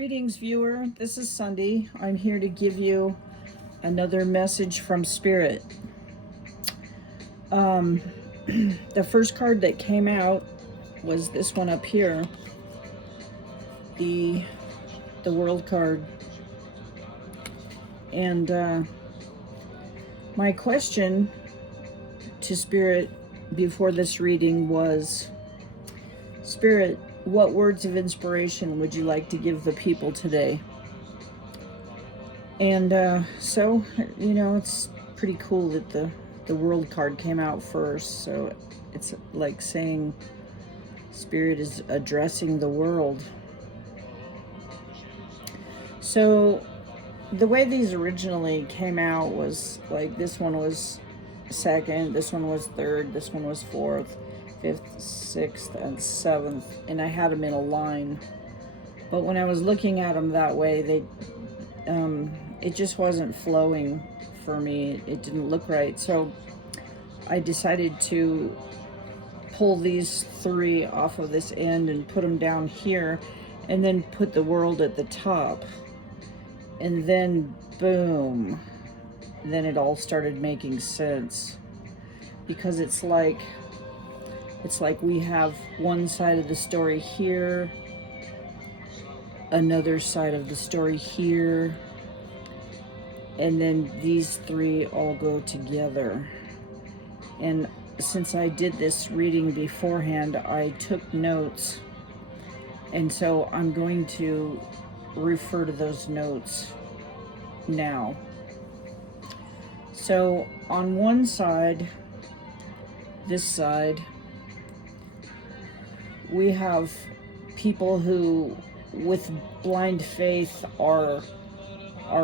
Greetings, viewer. This is Sunday. I'm here to give you another message from Spirit. The first card that came out was this one up here, the World card. And my question to Spirit before this reading was, Spirit, what words of inspiration would you like to give the people today? And so, it's pretty cool that the World card came out first. So it's like saying Spirit is addressing the world. So the way these originally came out was like this one was second, this one was third, this one was fourth, fifth, sixth, and seventh, and I had them in a line. But when I was looking at them that way, it just wasn't flowing for me. It didn't look right. So I decided to pull these three off of this end and put them down here, and then put the world at the top. And then boom, then it all started making sense, because it's like we have one side of the story here, another side of the story here, and then these three all go together. And since I did this reading beforehand, I took notes, and so I'm going to refer to those notes now. So on one side, this side, we have people who, with blind faith, are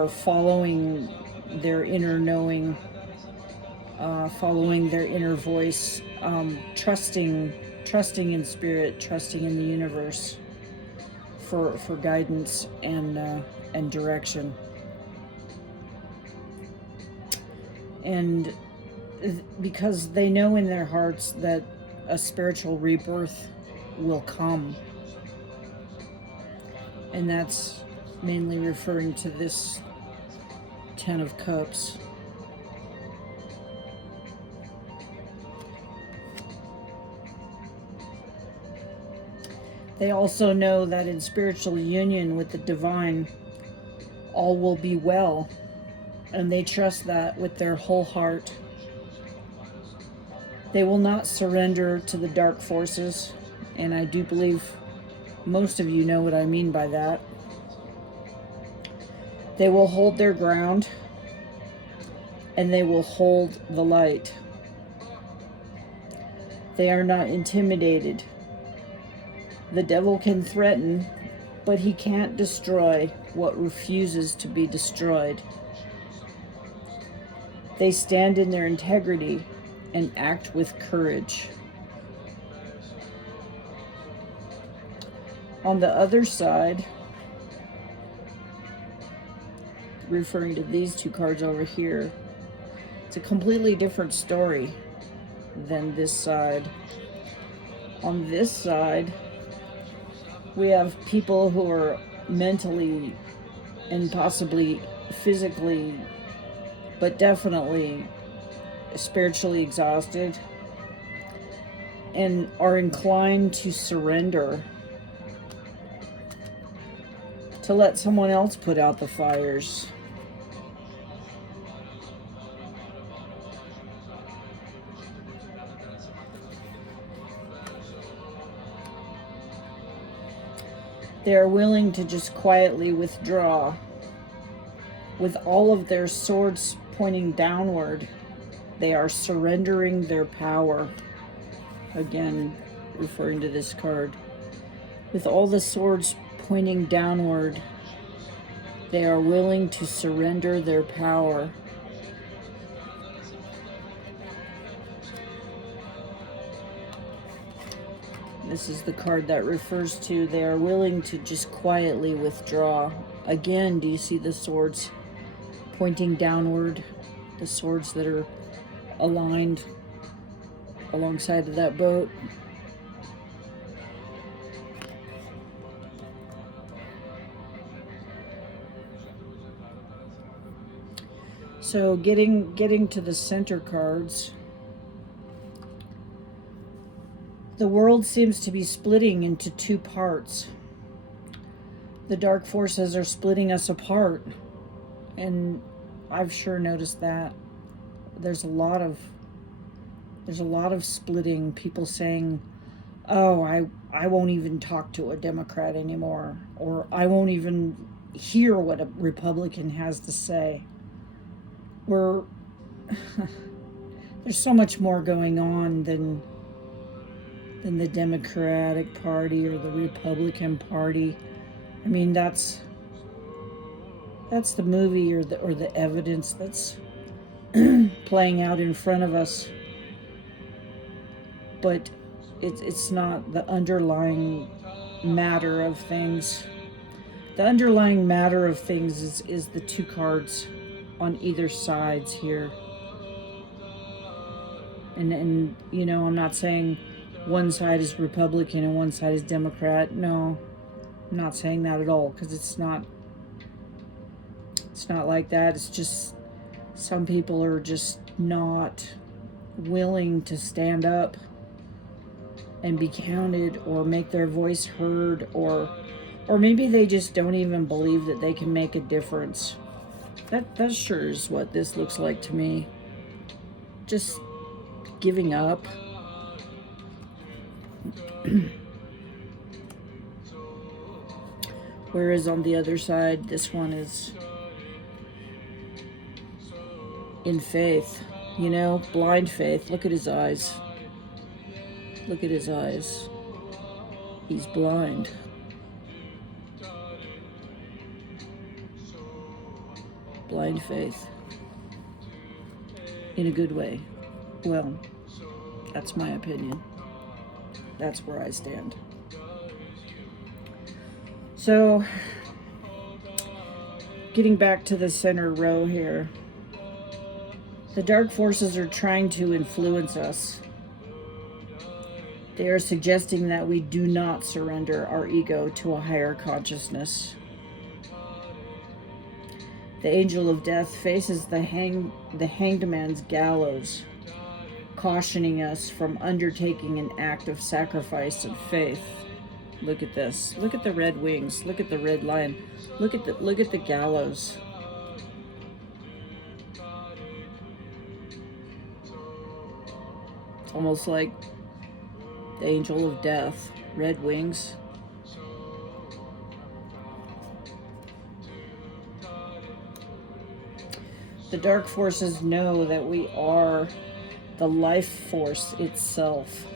following their inner knowing, following their inner voice, trusting in Spirit, trusting in the universe for guidance and direction. And because they know in their hearts that a spiritual rebirth will come. And that's mainly referring to this Ten of Cups. They also know that in spiritual union with the divine, all will be well, and they trust that with their whole heart. They will not surrender to the dark forces, and I do believe most of you know what I mean by that. They will hold their ground, and they will hold the light. They are not intimidated. The devil can threaten, but he can't destroy what refuses to be destroyed. They stand in their integrity and act with courage. On the other side, referring to these two cards over here, it's a completely different story than this side. On this side, we have people who are mentally and possibly physically, but definitely spiritually exhausted, and are inclined to surrender, to let someone else put out the fires. They are willing to just quietly withdraw, with all of their swords pointing downward. They are surrendering their power. Again, referring to this card. With all the swords pointing downward, they are willing to surrender their power. This is the card that refers to they are willing to just quietly withdraw. Again, do you see the swords pointing downward? The swords that are aligned alongside of that boat. So getting to the center cards, the world seems to be splitting into two parts. The dark forces are splitting us apart, and I've sure noticed that. There's a lot of splitting. People saying, "Oh, I won't even talk to a Democrat anymore," or "I won't even hear what a Republican has to say." We're there's so much more going on than the Democratic Party or the Republican Party. I mean, that's the movie or the evidence that's playing out in front of us. But it's not the underlying matter of things. The underlying matter of things is the two cards on either sides here. And you know, I'm not saying one side is Republican and one side is Democrat. No, I'm not saying that at all, because it's not like that. It's just some people are just not willing to stand up and be counted or make their voice heard, or maybe they just don't even believe that they can make a difference. That sure is what this looks like to me. Just giving up. Whereas on the other side, this one is in faith, you know, blind faith. Look at his eyes. Look at his eyes. He's blind. Blind faith. In a good way. Well, that's my opinion. That's where I stand. So, getting back to the center row here. The dark forces are trying to influence us. They are suggesting that we do not surrender our ego to a higher consciousness. The angel of death faces the hanged man's gallows, cautioning us from undertaking an act of sacrifice and faith. Look at this. Look at the red wings. Look at the red lion. Look at the gallows. It's almost like the angel of death, red wings. The dark forces know that we are the life force itself.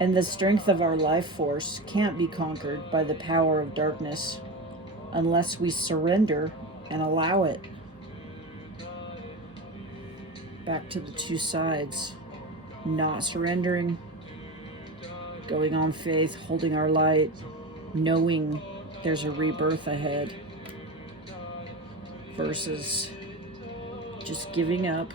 And the strength of our life force can't be conquered by the power of darkness unless we surrender and allow it. Back to the two sides. Not surrendering, going on faith, holding our light, knowing there's a rebirth ahead, versus just giving up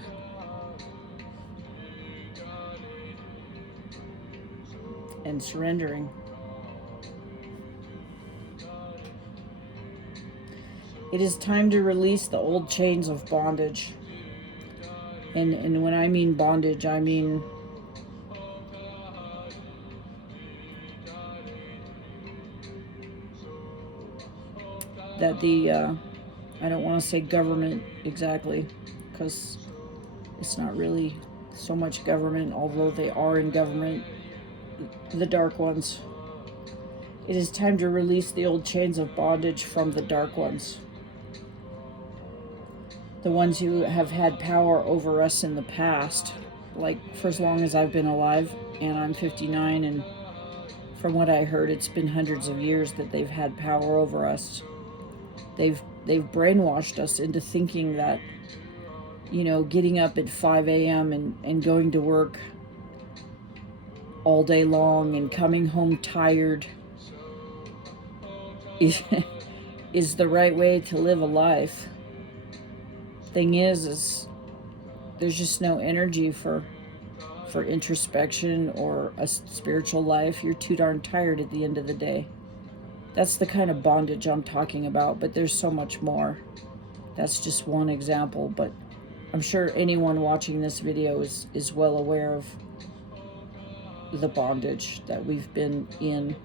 and surrendering. It is time to release the old chains of bondage. And when I mean bondage, I mean that I don't want to say government exactly, because it's not really so much government, although they are in government, the dark ones. It is time to release the old chains of bondage from the dark ones. The ones who have had power over us in the past, like for as long as I've been alive, and I'm 59, and from what I heard, it's been hundreds of years that they've had power over us. They've brainwashed us into thinking that, you know, getting up at 5 a.m. and going to work all day long and coming home tired is the right way to live a life. Thing is there's just no energy for introspection or a spiritual life. You're too darn tired at the end of the day. That's the kind of bondage I'm talking about, but there's so much more. That's just one example, but I'm sure anyone watching this video is well aware of the bondage that we've been in.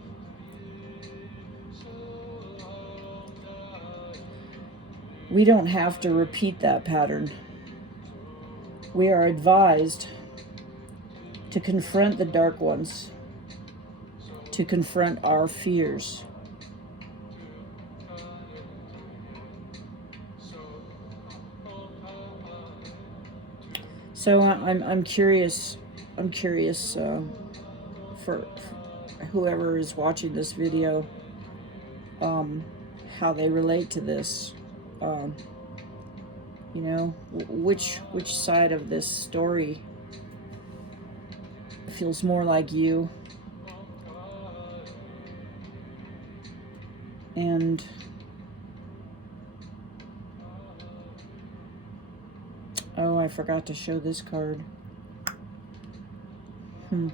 We don't have to repeat that pattern. We are advised to confront the dark ones, to confront our fears. So I'm curious. I'm curious for whoever is watching this video, how they relate to this. You know, which side of this story feels more like you. And oh, I forgot to show this card. Let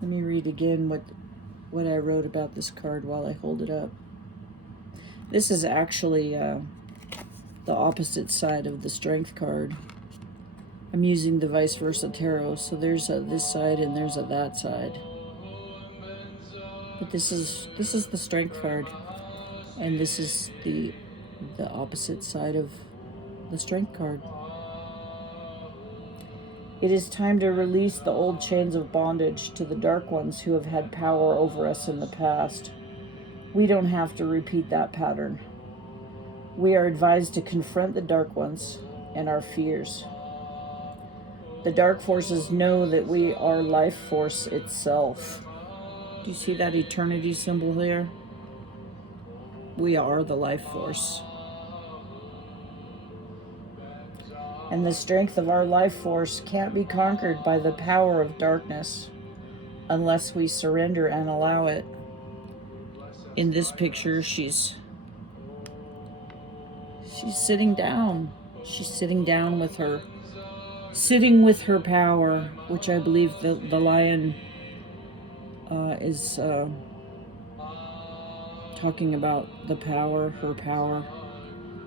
me read again what I wrote about this card while I hold it up. This is actually the opposite side of the Strength card. I'm using the vice versa tarot, so there's a this side and there's a that side. But this is the Strength card, and this is the opposite side of the Strength card. It is time to release the old chains of bondage to the dark ones who have had power over us in the past. We don't have to repeat that pattern. We are advised to confront the dark ones and our fears. The dark forces know that we are life force itself. Do you see that eternity symbol there? We are the life force. And the strength of our life force can't be conquered by the power of darkness unless we surrender and allow it. In this picture, she's sitting down. She's sitting down with her, sitting with her power, which I believe the lion is talking about the power, her power.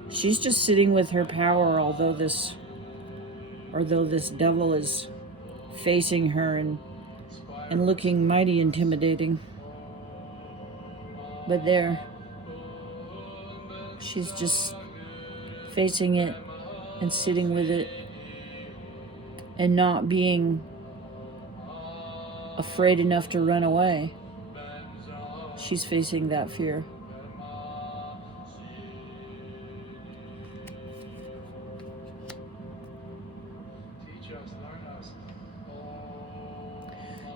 She's just sitting with her power, although this devil is facing her and looking mighty intimidating. But there, she's just facing it and sitting with it and not being afraid enough to run away. She's facing that fear.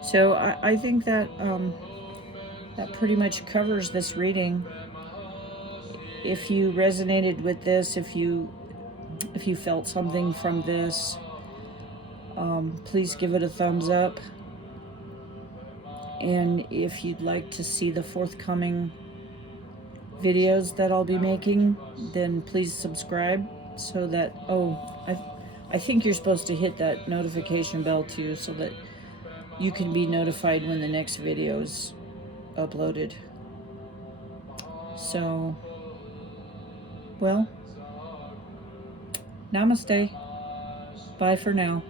So I think that that pretty much covers this reading. If you resonated with this, if you felt something from this, please give it a thumbs up. And if you'd like to see the forthcoming videos that I'll be making, then please subscribe so that, I think you're supposed to hit that notification bell too, so that you can be notified when the next video is uploaded. So, well, namaste. Bye for now.